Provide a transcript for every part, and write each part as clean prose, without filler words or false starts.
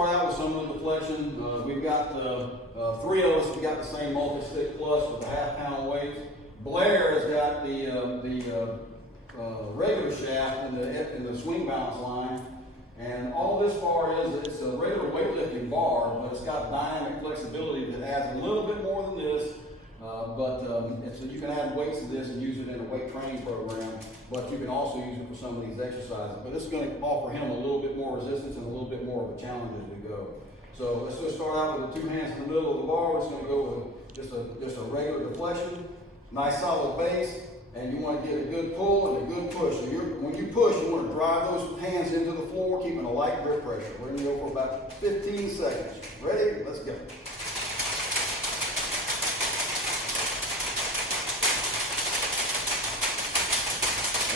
start out with some of the deflection. We've got 3 of us. We got the same multi-stick plus with the half-pound weights. Blair has got the regular shaft in the swing balance line. And all this bar is, it's a regular weightlifting bar, but it's got dynamic flexibility that adds a little bit more than this. You can add weights to this and use it in a weight training program, but you can also use it for some of these exercises. But this is going to offer him a little bit more resistance and a little bit more of a challenge as we go. So let's just start out with the 2 hands in the middle of the bar. We're just going to go with just a regular deflection, nice solid base, and you want to get a good pull and a good push. So when you push, you want to drive those hands into the floor, keeping a light grip pressure. We're going to go for about 15 seconds. Ready? Let's go.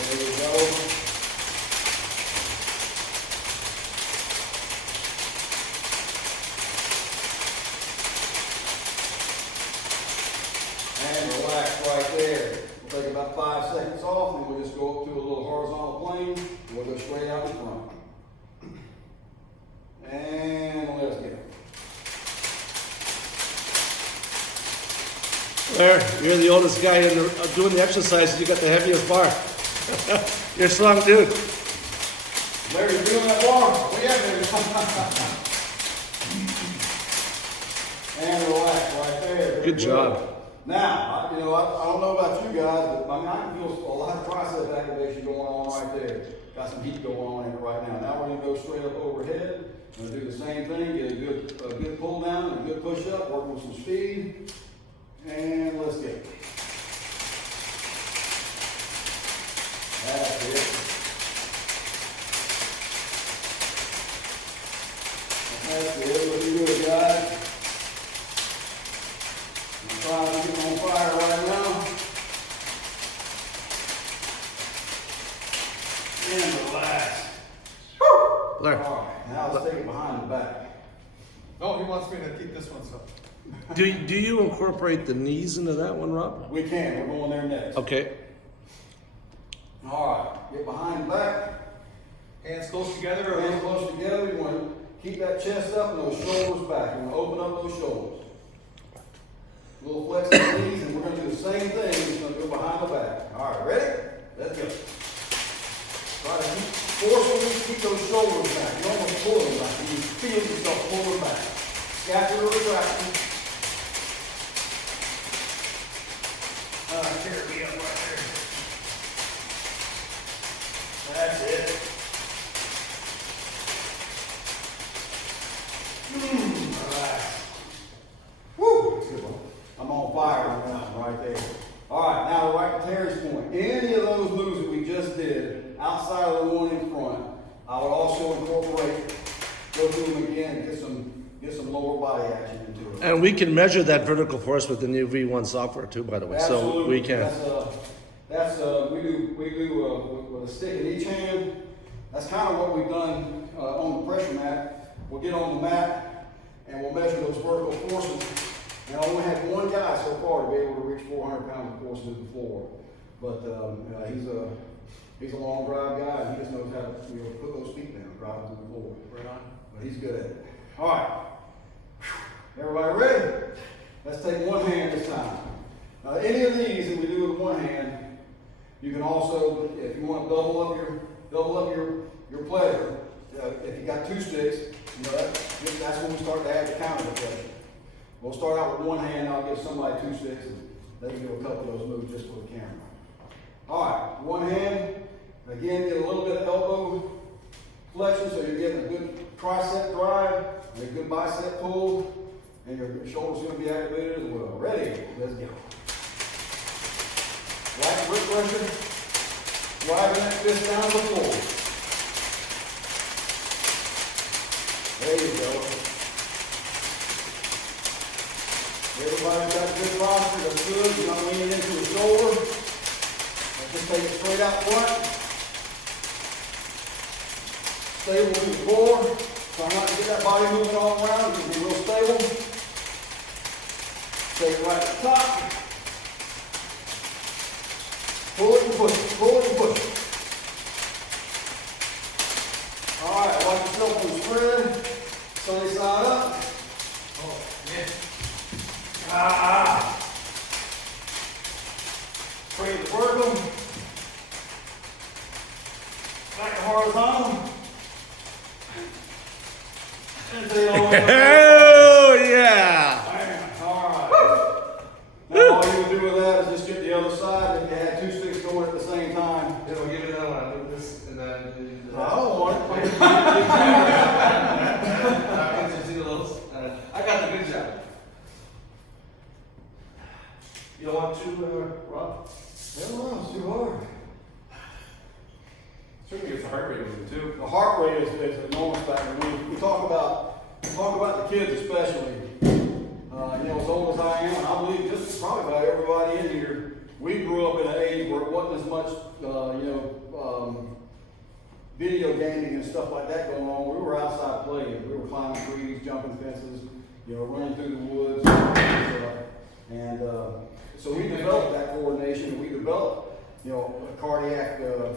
There we go. And relax right there. We'll take about 5 seconds off, and we'll just go up to a little horizontal plane, and we'll go straight out in front. And let's go. Larry, you're the oldest guy doing the exercise. You got the heaviest bar. You're a strong dude. Larry, you feeling that bar? Oh, yeah, baby. And relax right there. Good job. Now, I don't know about you guys, but I can feel a lot of tricep activation going on right there. Got some heat going on in it right now. Now we're going to go straight up overhead. We're going to do the same thing, get a good pull down and a good push up, working with some speed. And let's go. That's it. That's it. Looking good, guys. I'm trying to get on fire right now. And relax. Larry. All right, now let's take it behind the back. Oh, he wants me to keep this one, so. Do you incorporate the knees into that one, Rob? We can. We're going there next. Okay. All right. Get behind the back. Hands close together. Hands close together. You want to keep that chest up and those shoulders back. You want to open up those shoulders. A little flex in the knees, and we're going to do the same thing. We're just going to go behind the back. All right. Ready? Let's go. Try to forcefully keep those shoulders back. You almost pull them back. You feel yourself pulling back. Scapular retraction. Carry me up right there. That's it. All right. Woo! That's a good one. I'm on fire right there. All right, now right to Terry's point. Any of those moves that we just did, outside of the one in front, I would also incorporate, go through them again and get some lower body action into it. And we can measure that vertical force with the new V1 software too, by the way. Absolutely. So we can. We do with a stick in each hand. That's kind of what we've done on the pressure mat. We'll get on the mat and we'll measure those vertical forces. And I only had one guy so far to be able to reach 400 pounds of force to the floor. But he's a long drive guy, and he just knows how to put those feet down, drive them to the floor. Right on. But he's good at it. All right. Everybody ready? Let's take one hand this time. Now, any of these that we do with one hand, you can also, if you want to double up your pleasure, if you got 2 sticks, that's when we start to add the counter deflection. We'll start out with one hand. I'll give somebody 2 sticks, and they can do a couple of those moves just for the camera. All right, one hand. Again, get a little bit of elbow flexion, so you're getting a good tricep drive and a good bicep pull, and your shoulder's going to be activated as well. Ready? Let's go. Light grip pressure, driving that fist down to the floor. There you go. Everybody's got good posture. That's good. You're not leaning into the shoulder. Let's just take it straight out front. Stable to the floor. Try not to get that body moving all around. You can be real stable. Take it right at the top. Pull it and push it. Pull it and push it. All right, watch yourself on the spread. Same Straight to vertical. Back to horizontal. And stay all the way up. Oh yeah! Bam. All right. Now all you would do with that is just get the other side. If you had two sticks going at the same time. Yeah, we'll give it another one. I'll do this and then do I don't want it. I got the good job. You don't want to, Rob? Hell no, it's too hard. Certainly gets the heart rate moving too. The heart rate is an enormous factor. We talk about the kids especially. You know, as old as I am, and I believe just probably about everybody in here, we grew up in an age where it wasn't as much, video gaming and stuff like that going on. We were outside playing. We were climbing trees, jumping fences, you know, running through the woods and stuff. And so we developed that coordination, and we developed, you know, a cardiac, a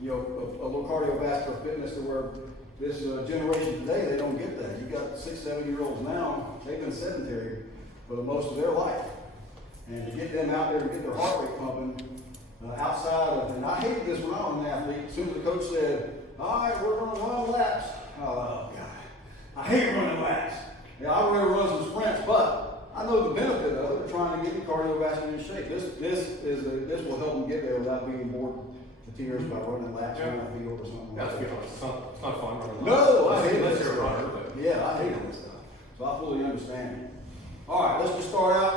little cardiovascular fitness to where this generation today, they don't get that. You've got 6, 7-year-olds now, they've been sedentary for the most of their life. And to get them out there and get their heart rate pumping outside of, and I hated this when I was an athlete. As soon as the coach said, all right, we're going to run laps. Oh, God. I hate running laps. Yeah, I'd rather run some sprints, but I know the benefit of it, trying to get the cardiovascular in shape. This will help them get there without being bored to tears by running laps around the field or something. That's like good. that. It's not fun running. No, I hate Unless this you're a stuff. runner, but Yeah, I hate this stuff. So I fully understand it. All right, let's just start out.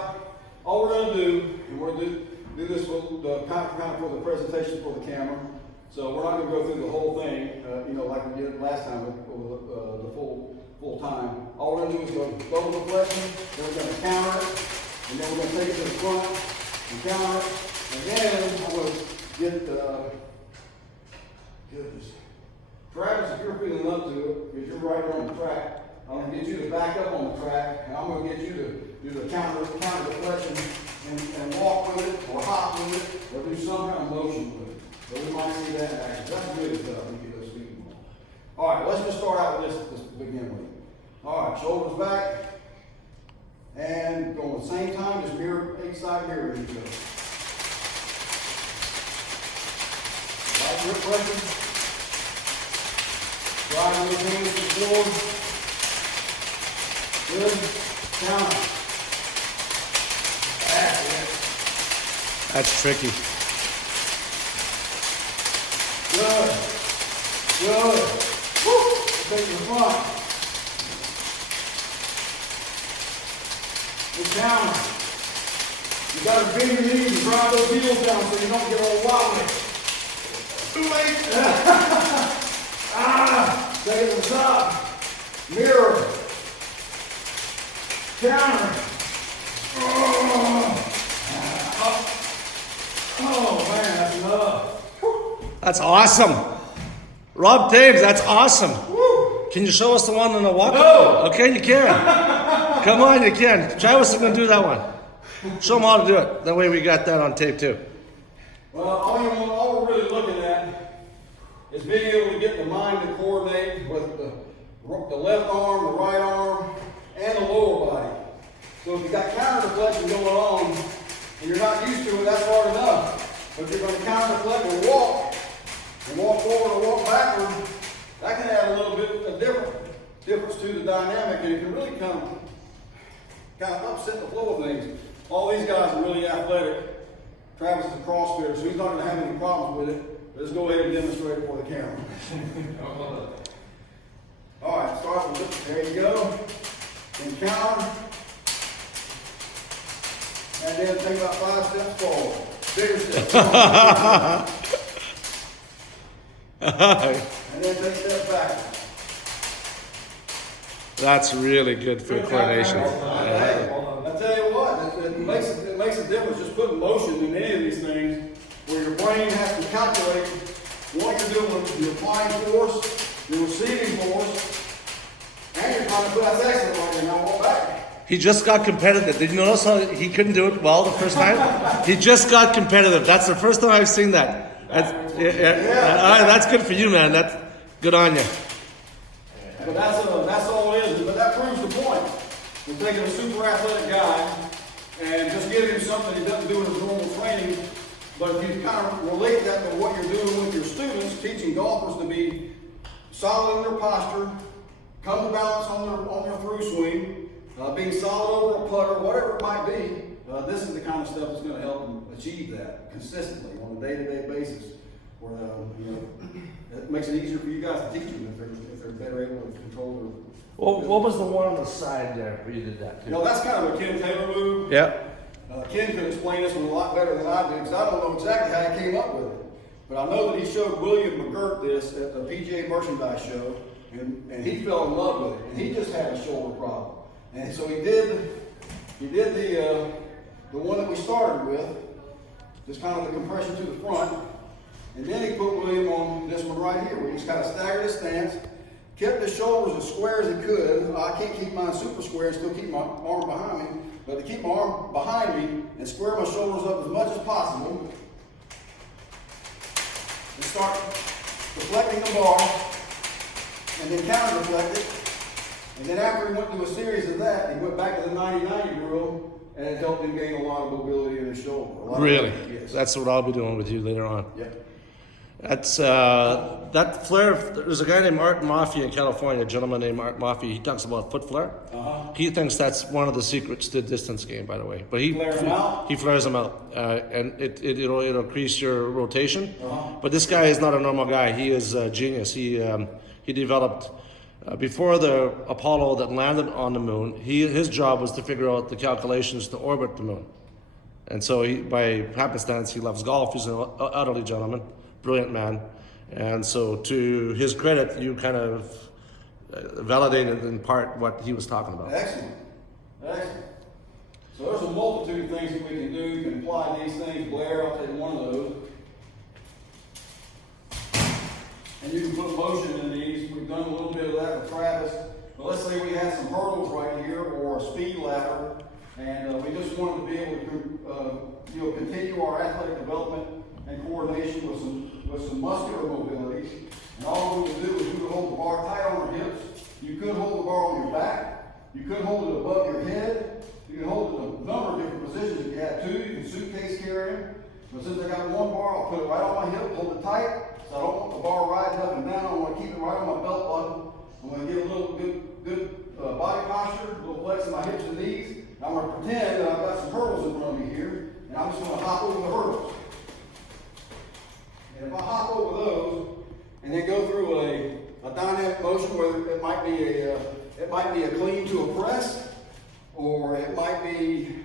All we're going to do, and we're going to do this for the kind of for the presentation for the camera. So we're not going to go through the whole thing, like we did last time with the full time. All we're going to do is go double deflection, then we're going to counter it, and then we're going to take it to the front and counter it, and then I'm going to get goodness. Travis, if you're feeling up to it, because you're right here on the track, I'm going to get you to back up on the track, and I'm going to get you to do the counter deflection and walk with it, or hop with it, or do some kind of motion with it. So we might see that in action. That's good stuff. We get those feet involved. All right, let's just start out with this to begin with. All right, shoulders back, and going at the same time, just mirror each side, mirror each other. Right grip pressure. Driving those hands to the floor. Good. Counter. That's it. That's tricky. Good. Good. Woo. Take the front. Good counter. You got to bend your knees and drive those heels down so you don't get all wobbly. Too late. Take it to the top. Mirror. Counter. Oh man, that's enough. That's awesome. Rob Taves, that's awesome. Woo. Can you show us the one on the walk? No. Okay, you can. Come on, you can. Travis is going to do that one. Show him how to do it. That way we got that on tape too. Well, all we're really looking at is being able to get the mind to coordinate with the left arm, the right arm, and the lower body. So if you got counter deflection going on and you're not used to it, that's hard enough. But if you're going to counter deflect and walk forward or walk backward, that can add a little bit of difference to the dynamic, and it can really kind of upset the flow of things. All these guys are really athletic. Travis is a CrossFitter, so he's not going to have any problems with it. Let's go ahead and demonstrate it for the camera. All right, start with it. There you go. Then counter. And then take about 5 steps forward. Bigger steps. And then take steps back. That's really good for coordination. I tell you what, it makes a difference just putting motion in any of these things where your brain has to calculate what you're doing, you're applying force, you're receiving force, and you're trying to put that excellent right there. Now walk back. He just got competitive. Did you notice how he couldn't do it well the first time? He just got competitive. That's the first time I've seen that. That's, all right, that's good for you, man. That's good on you. But that's all it is. But that proves the point. We're taking a super athletic guy and just give him something he doesn't do in his normal training. But if you kind of relate that to what you're doing with your students, teaching golfers to be solid in their posture, come to balance on their through swing, being solid over a putter, whatever it might be, this is the kind of stuff that's going to help them achieve that consistently on a day-to-day basis. Where it makes it easier for you guys to teach them if they're better able to control their. Well, what was the one on the side there where you did that too? That's kind of a Ken Taylor move. Yeah. Ken could explain this one a lot better than I do, because I don't know exactly how he came up with it. But I know that he showed William McGirt this at the PGA Merchandise Show, and he fell in love with it. And he just had a shoulder problem, and so he did the one that we started with, just kind of the compression to the front, and then he put William on this one right here, where he just kind of staggered his stance, kept his shoulders as square as he could. I can't keep mine super square and still keep my arm behind me, but to keep my arm behind me and square my shoulders up as much as possible, and start deflecting the bar, and then counter deflect it. And then after he went through a series of that, he went back to the 90-90 drill, and it helped him gain a lot of mobility in his shoulder. Really? Yes. That's what I'll be doing with you later on. Yep. That's that flare. There's a guy named Art Maffey in California, a gentleman named Art Maffey. He talks about foot flare. He thinks that's one of the secrets to the distance game, by the way. But he Flares them out? He flares them out, and it'll increase your rotation. But this guy is not a normal guy. He is a genius. He developed before the Apollo that landed on the moon. His job was to figure out the calculations to orbit the moon, and so by happenstance he loves golf. He's an elderly gentleman. Brilliant man. And so to his credit, you kind of validated in part what he was talking about. Excellent. So there's a multitude of things that we can do. You can apply these things. Blair, I'll take one of those. And you can put motion in these. We've done a little bit of that with Travis. But let's say we had some hurdles right here or a speed ladder, and we just wanted to be able to continue our athletic development and coordination with some muscular mobility. And all we would do is we would hold the bar tight on our hips. You could hold the bar on your back. You could hold it above your head. You can hold it in a number of different positions if you had to. You can suitcase carry them. But since I got one bar, I'll put it right on my hip, hold it tight. So I don't want the bar riding up and down. I want to keep it right on my belt button. I'm going to get a little good body posture, a little flex in my hips and knees. And I'm going to pretend that I've got some hurdles in front of me here, and I'm just going to hop over the hurdles. And if I hop over those, and then go through a dynamic motion, whether it might be a clean to a press, or it might be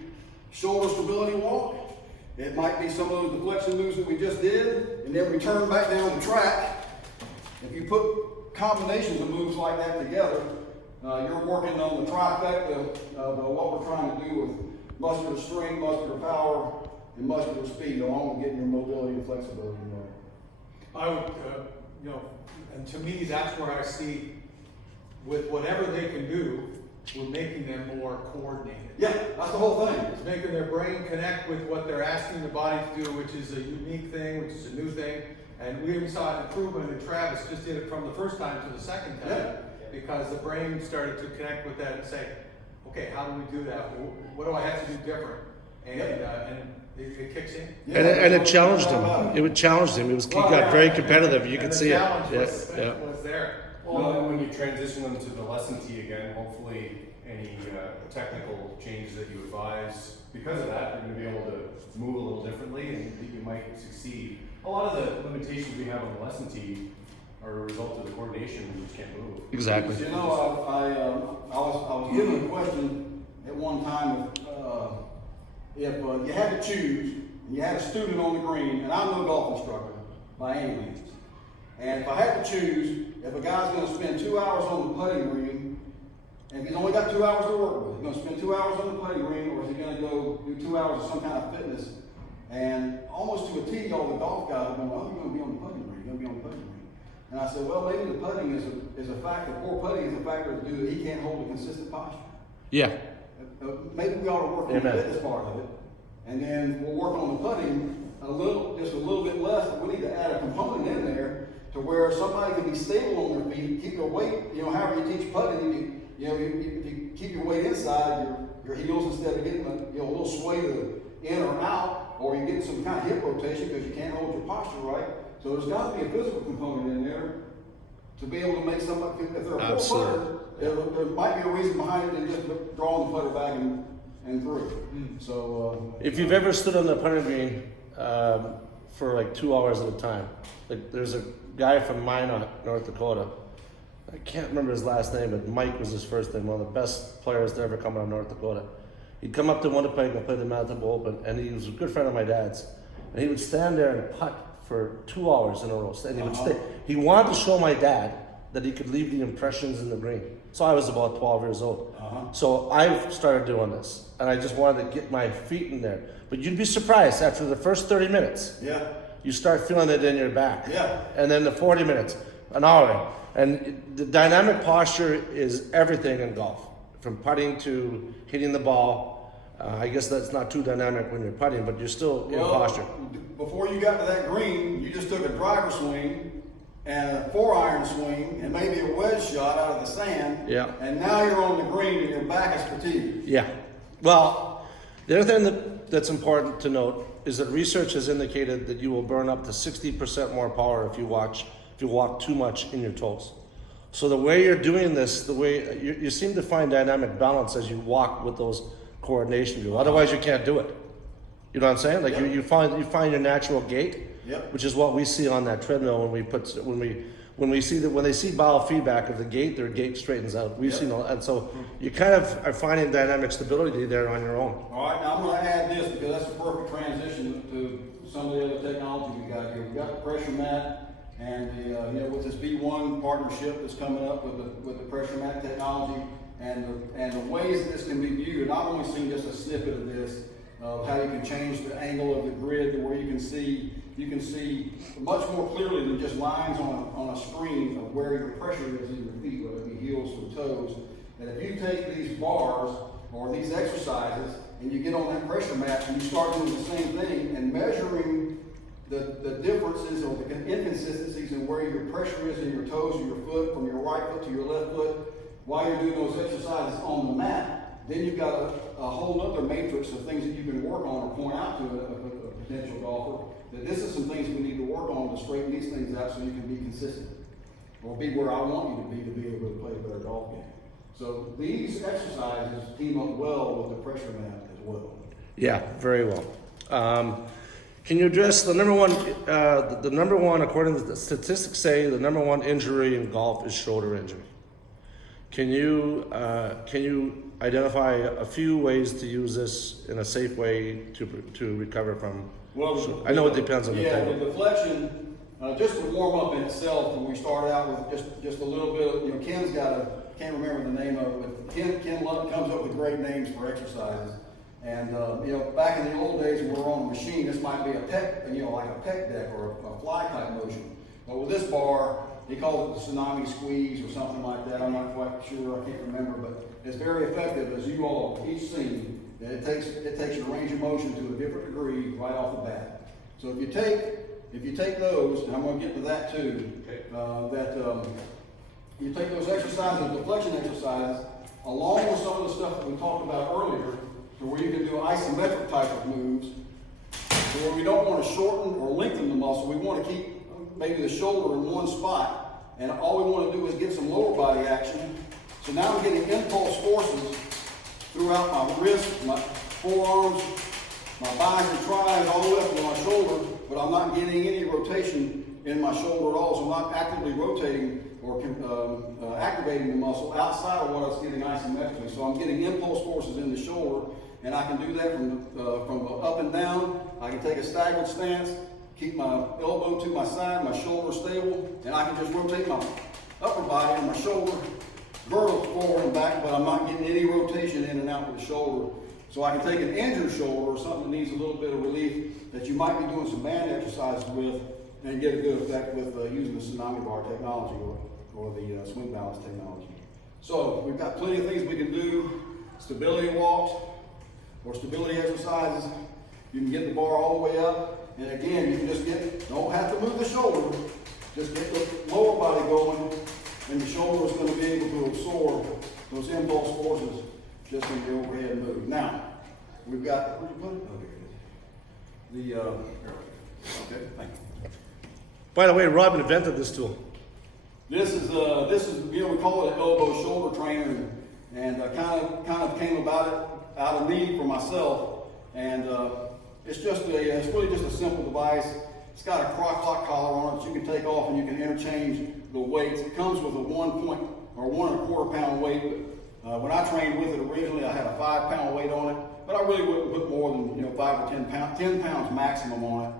shoulder stability walk. It might be some of those deflection moves that we just did, and then return back down the track. If you put combinations of moves like that together, you're working on the trifecta of what we're trying to do with muscular strength, muscular power, and muscular speed, along with getting your mobility and flexibility in there. I would, and to me, that's where I see, with whatever they can do, we're making them more coordinated. Yeah, that's the whole thing. It's making their brain connect with what they're asking the body to do, which is a unique thing, which is a new thing. And we even saw an improvement, and Travis just did it from the first time to the second time, because the brain started to connect with that and say, okay, how do we do that? What do I have to do different? And it kicks in. Yeah, and it challenged him. It challenged him. He got very competitive. You could see it. Was there. Well, and when you transition them to the lesson tee again, hopefully any technical changes that you advise, because of that, you're going to be able to move a little differently, and you might succeed. A lot of the limitations we have on the lesson tee are a result of the coordination. We just can't move. Exactly. I was given a question at one time if you had to choose, and you had a student on the green, and I'm no golf instructor by any means, and if I had to choose, if a guy's going to spend 2 hours on the putting green, and if he's only got 2 hours to work with, he's going to spend 2 hours on the putting green, or is he going to go do 2 hours of some kind of fitness? And almost to a T, all the golf guys are going, well, you're going to be on the putting green, you're going to be on the putting green. And I said, well, maybe the putting is a factor, poor putting is a factor to do that he can't hold a consistent posture. Yeah. Maybe we ought to work on the fitness part of it, and then we'll work on the putting just a little bit less. We need to add a component in there to where somebody can be stable on their feet, keep their weight. However you teach putting, if you keep your weight inside, your heels, instead of getting a little sway to in or out, or you get some kind of hip rotation because you can't hold your posture right. So there's got to be a physical component in there to be able to make somebody, if they're a full putter, there might be a reason behind it than just drawing the putter back and through. So if you've ever stood on the putting green for like 2 hours at a time, like there's a guy from Minot, North Dakota. I can't remember his last name, but Mike was his first name. One of the best players to ever come out of North Dakota. He'd come up to Winnipeg and play the Manitoba Open, and he was a good friend of my dad's. And he would stand there and putt for 2 hours in a row, and he would stay. He wanted to show my dad that he could leave the impressions in the green. So I was about 12 years old. So I started doing this, and I just wanted to get my feet in there. But you'd be surprised after the first 30 minutes. yeah. You start feeling it in your back. Yeah. And then the 40 minutes, an hour. And the dynamic posture is everything in golf. From putting to hitting the ball. I guess that's not too dynamic when you're putting, but you're still in posture. Before you got to that green, you just took a driver swing and a 4-iron swing and maybe a wedge shot out of the sand. Yeah. And now you're on the green and your back is fatigued. Yeah. Well, the other thing that's important to note is that research has indicated that you will burn up to 60% more power if you walk too much in your toes. So the way you're doing this, the way you seem to find dynamic balance as you walk with those coordination drills. Otherwise, you can't do it. You know what I'm saying? Like Yep. you find your natural gait, Yep. which is what we see on that treadmill when they see biofeedback of the gait, their gait straightens out. We've Yep. seen all, and so you kind of are finding dynamic stability there on your own. All right, now I'm going to add this because that's a perfect transition to some of the other technology we got here. We've got the pressure mat. And with this B1 partnership that's coming up with the pressure mat technology and the ways that this can be viewed, I've only seen just a snippet of this, of how you can change the angle of the grid to where you can see much more clearly than just lines on a screen of where your pressure is in your feet, whether it be heels or toes. And if you take these bars or these exercises and you get on that pressure mat and you start doing the same thing and measuring the differences or the inconsistencies in where your pressure is in your toes or your foot, from your right foot to your left foot, while you're doing those exercises on the mat, then you've got a whole other matrix of things that you can work on or point out to a potential golfer, that this is some things we need to work on to straighten these things out so you can be consistent, or be where I want you to be able to play a better golf game. So these exercises team up well with the pressure mat as well. Yeah, very well. Can you address the number one? The number one, according to the statistics, say the number one injury in golf is shoulder injury. Can you identify a few ways to use this in a safe way to recover from? Well, I know it depends on the yeah, type. the deflection, just the warm up in itself. When we start out with just a little bit of, Ken's got can't remember the name of it, but Ken comes up with great names for exercises. And back in the old days when we were on the machine, this might be a pec, like a pec deck or a fly type motion. But with this bar, he calls it the tsunami squeeze or something like that. I'm not quite sure, I can't remember, but it's very effective, as you all have each seen. That it takes your range of motion to a different degree right off the bat. So if you take those, and I'm going to get to that too, you take those exercises, deflection exercises, along with some of the stuff that we talked about earlier, to where you can do isometric type of moves, to where we don't want to shorten or lengthen the muscle. We want to keep maybe the shoulder in one spot, and all we want to do is get some lower body action. So now I'm getting impulse forces throughout my wrist, my forearms, my bis and tris, all the way up to my shoulder, but I'm not getting any rotation in my shoulder at all, so I'm not actively rotating or activating the muscle outside of what I was getting isometrically. So I'm getting impulse forces in the shoulder, and I can do that from up and down. I can take a staggered stance, keep my elbow to my side, my shoulder stable, and I can just rotate my upper body and my shoulder vertical forward and back, but I'm not getting any rotation in and out with the shoulder. So I can take an injured shoulder or something that needs a little bit of relief that you might be doing some band exercises with and get a good effect with using the tsunami bar technology or the swing balance technology. So we've got plenty of things we can do. Stability walks or stability exercises. You can get the bar all the way up. And again, you can just don't have to move the shoulder. Just get the lower body going, and the shoulder is going to be able to absorb those impulse forces just in the overhead move. Now, we've got, where'd you put it? Oh, there it is. Okay, thank you. By the way, Rob invented this tool. This is you know, we call it an elbow shoulder trainer, and kind of came about it out of need for myself, and it's really just a simple device. It's got a crock collar on it that you can take off and you can interchange the weights. It comes with a 1.25 pound weight. But, when I trained with it originally, I had a 5 pound weight on it, but I really wouldn't put more than 5 or 10 pounds, 10 pounds maximum on it,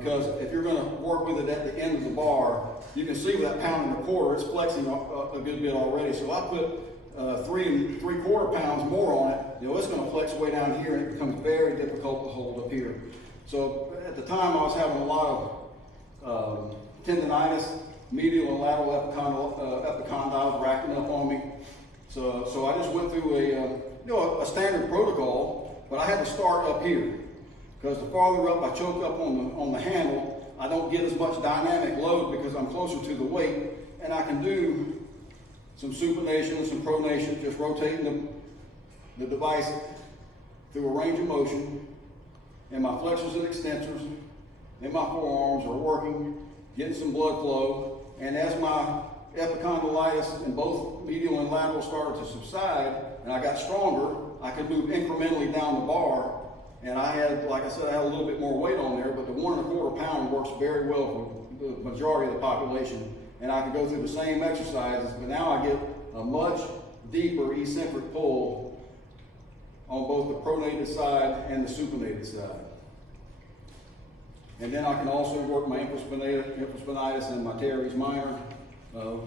because if you're going to work with it at the end of the bar, you can see with that pound and a quarter, it's flexing a good bit already. So I put 3 3/4 pounds more on it. It's going to flex way down here, and it becomes very difficult to hold up here. So at the time, I was having a lot of tendonitis, medial and lateral epicondyles racking up on me. So I just went through a standard protocol, but I had to start up here, because the farther up I choke up on the handle, I don't get as much dynamic load because I'm closer to the weight, and I can do some supination, some pronation, just rotating the device through a range of motion. And my flexors and extensors and my forearms are working, getting some blood flow. And as my epicondylitis in both medial and lateral started to subside, and I got stronger, I could move incrementally down the bar. And I had, like I said, I had a little bit more weight on there, but the 1 1/4 pound works very well for the majority of the population. And I could go through the same exercises, but now I get a much deeper eccentric pull on both the pronated side and the supinated side. And then I can also work my infraspinatus and my teres minor.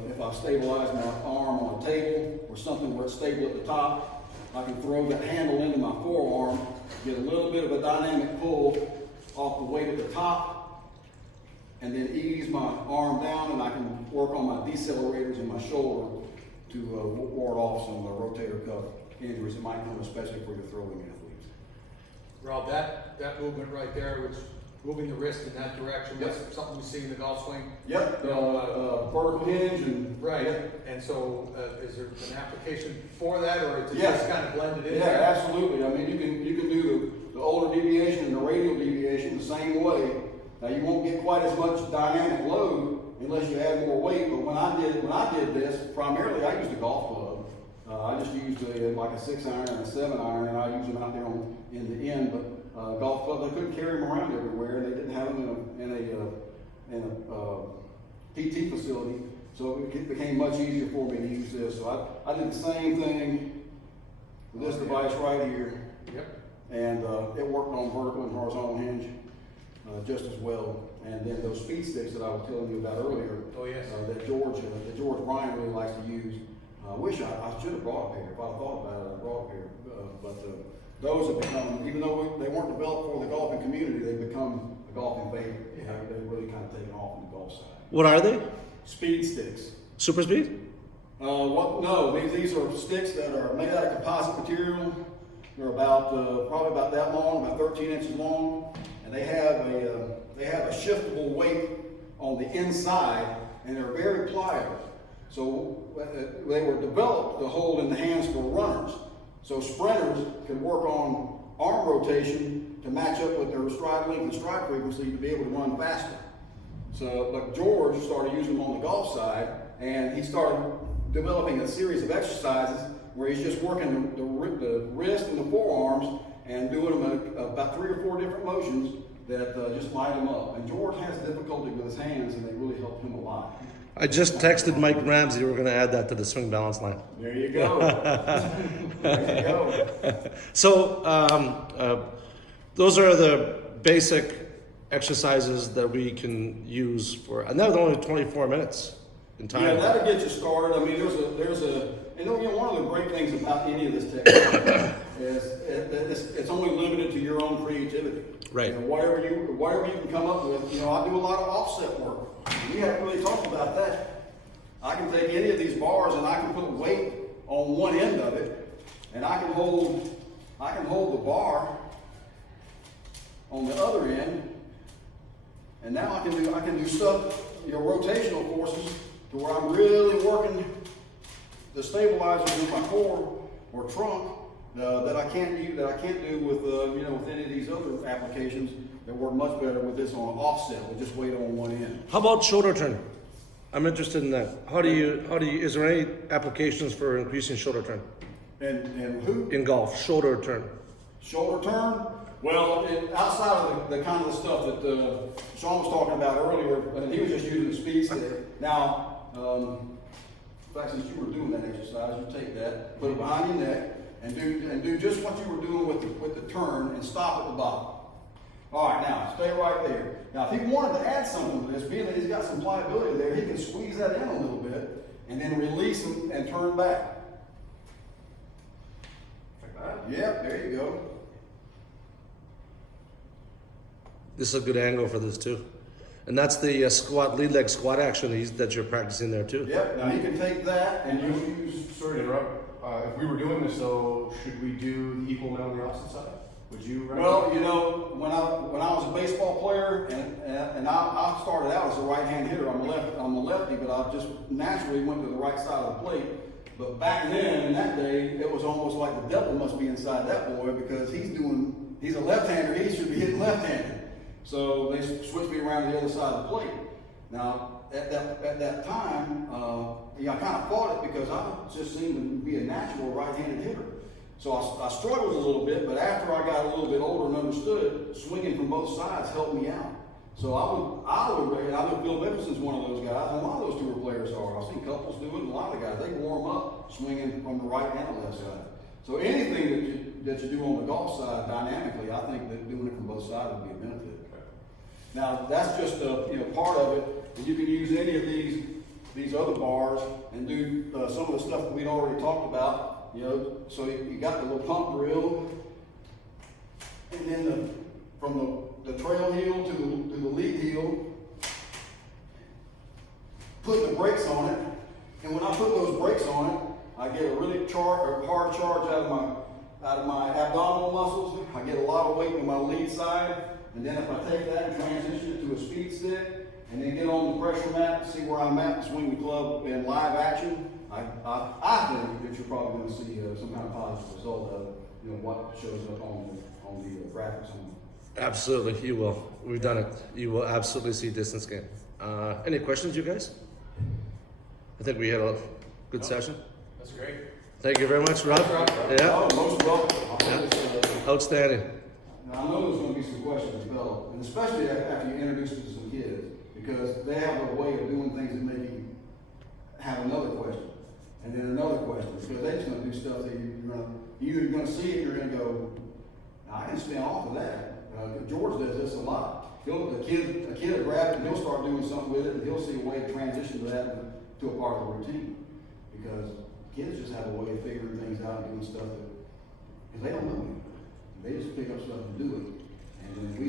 If I stabilize my arm on a table or something where it's stable at the top, I can throw that handle into my forearm, get a little bit of a dynamic pull off the weight at the top, and then ease my arm down, and I can work on my decelerators in my shoulder to ward off some rotator cuff injuries that might come, especially for your throwing athletes. Rob, that movement right there, which moving the wrist in that direction, Yep. that's something we see in the golf swing. Yep, vertical hinge and Right, Yep. and so is there an application for that, or is it Yes. just kind of blended in Yeah, there? absolutely. I mean, you can do the ulnar deviation and the radial deviation the same way. Now you won't get quite as much dynamic load unless you add more weight. But when I did this, primarily I used a golf club. I just used like a 6 iron and a 7 iron, and I used them out there in the end. But golf clubs, I couldn't carry them around everywhere, and they didn't have them in a PT facility. So it became much easier for me to use this. So I did the same thing with this device right here, Yep. and it worked on vertical and horizontal hinge just as well. And then those speed sticks that I was telling you about earlier, Oh, yes. that George Bryant really likes to use. I wish I should have brought a pair. If I thought about it, I brought a pair. But those have become, even though they weren't developed for the golfing community, they've become a golfing favorite. Yeah. They've really kind of taken off on the golf side. What are they? Speed sticks. Super speed? No, these are sticks that are made out of composite material. They're about probably about that long, about 13 inches long, and they have a shiftable weight on the inside, and they're very pliable. So they were developed to hold in the hands for runners. So sprinters can work on arm rotation to match up with their stride length and stride frequency to be able to run faster. So, but George started using them on the golf side, and he started developing a series of exercises where he's just working the wrist and the forearms and doing them about 3 or 4 different motions that just light him up. And George has difficulty with his hands, and they really help him a lot. I just texted Mike Ramsey. We're going to add that to the swing balance line. There you go. There you go. So those are the basic exercises that we can use for, and that was only 24 minutes in time. Yeah, that'll get you started. I mean, one of the great things about any of this technology is it's only limited to your own creativity. Right. Whatever you can come up with. I do a lot of offset work. We haven't really talked about that. I can take any of these bars and I can put weight on one end of it, and I can hold the bar on the other end, and now I can do stuff, rotational forces, to where I'm really working the stabilizers in my core or trunk, that I can't do with with any of these other applications that work much better with this on offset. We just wait on one end. How about shoulder turn? I'm interested in that. How do you, is there any applications for increasing shoulder turn? And who? In golf, shoulder turn. Shoulder turn? Well, outside of the kind of the stuff that Sean was talking about earlier, and he was just using the speed stick. Now, in fact, since you were doing that exercise, you take that, put it behind your neck, and do just what you were doing with the turn, and stop at the bottom. All right, now stay right there. Now, if he wanted to add something to this, being that he's got some pliability there, he can squeeze that in a little bit, and then release him and turn back. Like that? Yep, there you go. This is a good angle for this too. And that's the lead leg squat action that you're practicing there too. Yep, now he can take that and Sorry to interrupt. If we were doing this though, should we do the equal amount on the opposite side? Would you recommend? Well, when I was a baseball player and I started out as a right-hand hitter, I'm a lefty, but I just naturally went to the right side of the plate. But back then, in that day, it was almost like the devil must be inside that boy because he's a left-hander, he should be hitting left-handed. So they switched me around to the other side of the plate. Now, at that time, I kind of fought it because I just seemed to be a natural right-handed hitter. So I struggled a little bit, but after I got a little bit older and understood, swinging from both sides helped me out. So I know Bill Mickelson's one of those guys, and a lot of those tour players are. I've seen couples do it, and a lot of guys, they warm up swinging from the right and the left side. So anything that you do on the golf side dynamically, I think that doing it from both sides would be a benefit. Now, that's just part of it. And you can use any of these other bars and do some of the stuff that we'd already talked about. So you got the little pump drill, and then from the trail heel to the lead heel, put the brakes on it. And when I put those brakes on it, I get a really hard charge out of my abdominal muscles. I get a lot of weight on my lead side. And then if I take that and transition it to a speed stick, and then get on the pressure mat, see where I'm at, and swing the club in live action, I think that you're probably going to see some kind of positive result of what shows up on the graphics. Absolutely, you will. We've done it. You will absolutely see distance gain. Any questions, you guys? I think we had a good session. That's great. Thank you very much, Rob. Yeah. Oh, most welcome. Outstanding. Now, I know there's going to be some questions developed, and especially after you introduce it to some kids, because they have a way of doing things that make you have another question, and then another question, because they're just going to do stuff that you're going to see it, you're going to go, I can spin off of that. George does this a lot. A kid will grab it, and he'll start doing something with it, and he'll see a way to transition to that to a part of the routine, because kids just have a way of figuring things out and doing stuff because they don't know anything. They just pick up stuff and do it. And then we